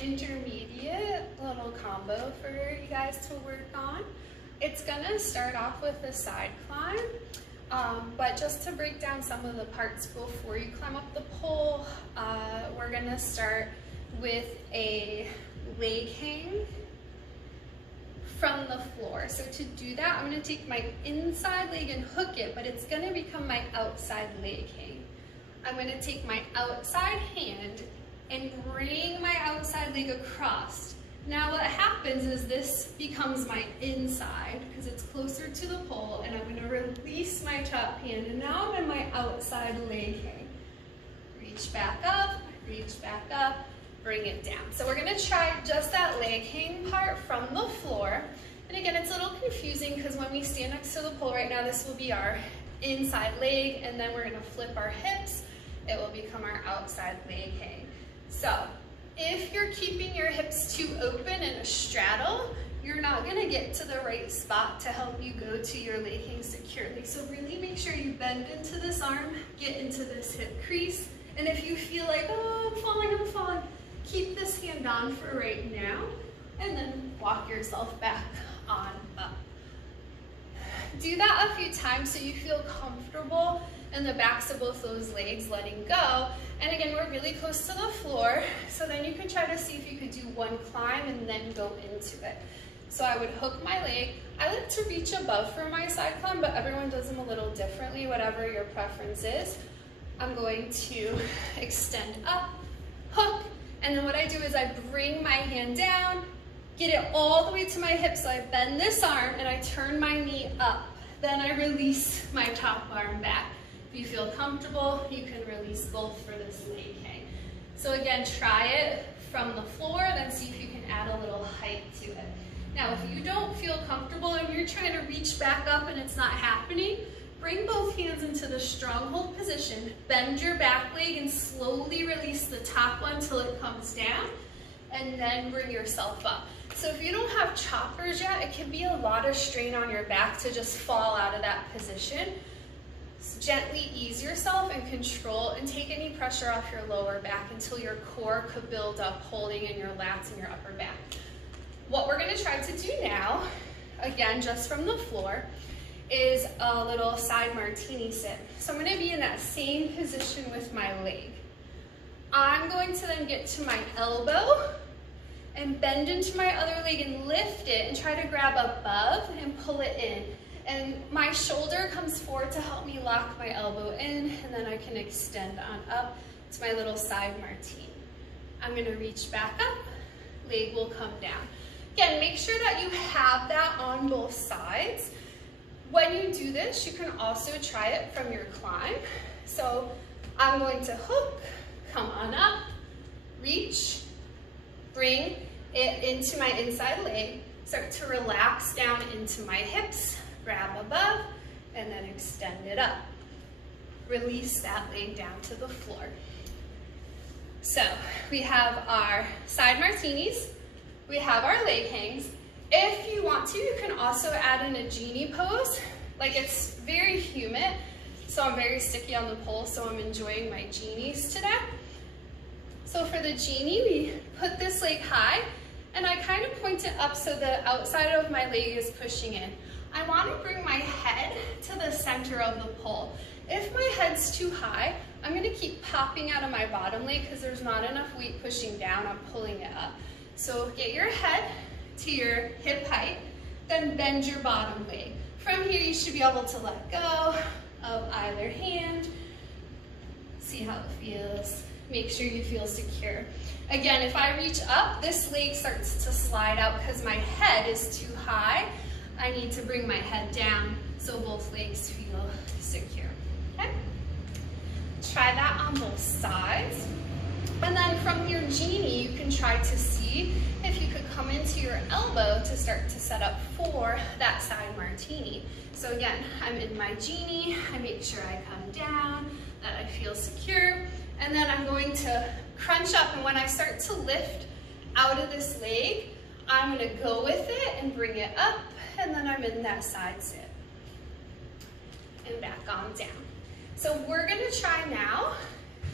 intermediate little combo for you guys to work on. It's gonna start off with a side climb, but just to break down some of the parts before you climb up the pole, we're gonna start with a leg hang from the floor. So to do that, I'm gonna take my inside leg and hook it, but it's gonna become my outside leg hang. I'm gonna take my outside hand and bring my outside leg across. Now what happens is this becomes my inside because it's closer to the pole, and I'm gonna release my top hand, and now I'm in my outside leg hang. Reach back up, bring it down. So we're gonna try just that leg hang part from the floor. And again, it's a little confusing because when we stand next to the pole right now, this will be our inside leg, and then we're gonna flip our hips. It will become our outside leg hang. So if you're keeping your hips too open in a straddle, you're not gonna get to the right spot to help you go to your leg hang securely. So really make sure you bend into this arm, get into this hip crease. And if you feel like, oh, I'm falling, keep this hand on for right now, and then walk yourself back on up. Do that a few times so you feel comfortable in the backs of both those legs letting go. And again, we're really close to the floor, so then you can try to see if you could do one climb and then go into it. So I would hook my leg. I like to reach above for my side climb, but everyone does them a little differently, whatever your preference is. I'm going to extend up, hook, and then what I do is I bring my hand down, get it all the way to my hip, so I bend this arm and I turn my knee up. Then I release my top arm back. If you feel comfortable, you can release both for this leg hang. So again, try it from the floor, then see if you can add a little height to it. Now, if you don't feel comfortable and you're trying to reach back up and it's not happening, bring both hands into the stronghold position, bend your back leg and slowly release the top one till it comes down, and then bring yourself up. So if you don't have choppers yet, it can be a lot of strain on your back to just fall out of that position. So gently ease yourself and control and take any pressure off your lower back until your core could build up, holding in your lats and your upper back. What we're gonna try to do now, again, just from the floor, is a little side martini sit. So I'm gonna be in that same position with my leg. I'm going to then get to my elbow and bend into my other leg and lift it and try to grab above and pull it in. And my shoulder comes forward to help me lock my elbow in, and then I can extend on up to my little side martini. I'm gonna reach back up, leg will come down. Again, make sure that you have that on both sides. When you do this, you can also try it from your climb. So I'm going to hook, come on up, reach, bring it into my inside leg, start to relax down into my hips, grab above, and then extend it up. Release that leg down to the floor. So we have our side martinis, we have our leg hangs. If you want to, you can also add in a genie pose. Like, it's very humid, so I'm very sticky on the pole, so I'm enjoying my genies today. So for the genie, we put this leg high, and I kind of point it up so the outside of my leg is pushing in. I want to bring my head to the center of the pole. If my head's too high, I'm going to keep popping out of my bottom leg because there's not enough weight pushing down. I'm pulling it up. So get your head to your hip height, then bend your bottom leg. From here, you should be able to let go of either hand. See how it feels. Make sure you feel secure. Again, if I reach up, this leg starts to slide out because my head is too high. I need to bring my head down so both legs feel secure. Okay? Try that on both sides. And then from your genie, you can try to see if you could come into your elbow to start to set up for that side martini. So again, I'm in my genie, I make sure I come down, that I feel secure, and then I'm going to crunch up, and when I start to lift out of this leg, I'm gonna go with it and bring it up, and then I'm in that side sit. And back on down. So we're gonna try now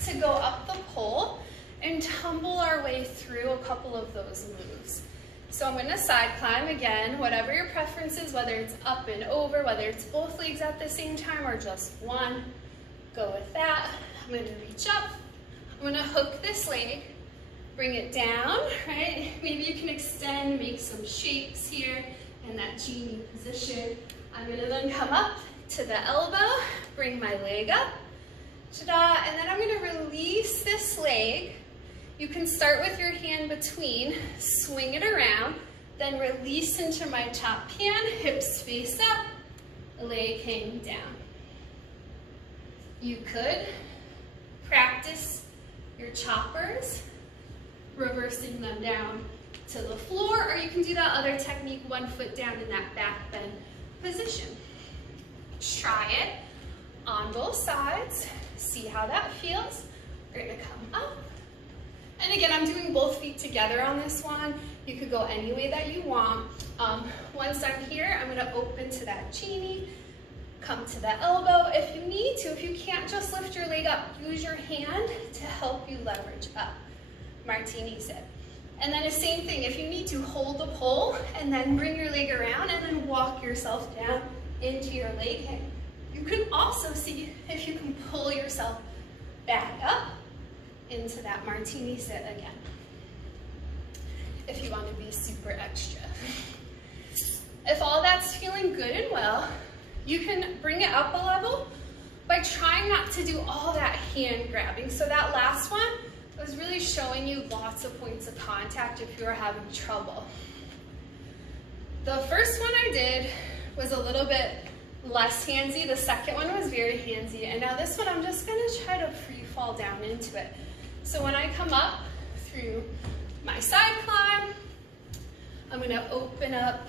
to go up the pole and tumble our way through a couple of those moves. So I'm going to side climb again, whatever your preference is, whether it's up and over, whether it's both legs at the same time or just one, go with that. I'm going to reach up, I'm going to hook this leg, bring it down, right? Maybe you can extend, make some shapes here in that Genie position. I'm going to then come up to the elbow, bring my leg up, ta-da, and then I'm going to release this leg. You can start with your hand between, swing it around, then release into my top hand, hips face up, leg hanging down. You could practice your choppers, reversing them down to the floor, or you can do that other technique, one foot down in that back bend position. Try it on both sides, see how that feels. We're gonna come up. And again, I'm doing both feet together on this one. You could go any way that you want. Once I'm here, I'm gonna open to that Genie, come to the elbow. If you need to, if you can't just lift your leg up, use your hand to help you leverage up. Martini sit. And then the same thing, if you need to, hold the pole and then bring your leg around and then walk yourself down into your leg hang. You can also see if you can pull yourself back up into that Martini sit again, if you want to be super extra. If all that's feeling good and well, you can bring it up a level by trying not to do all that hand grabbing. So that last one was really showing you lots of points of contact if you were having trouble. The first one I did was a little bit less handsy. The second one was very handsy. And now this one, I'm just gonna try to free fall down into it. So when I come up through my side climb, I'm gonna open up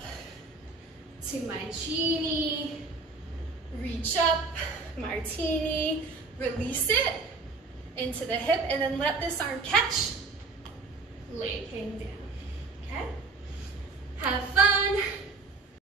to my Genie, reach up, Martini, release it into the hip, and then let this arm catch, leg hang down.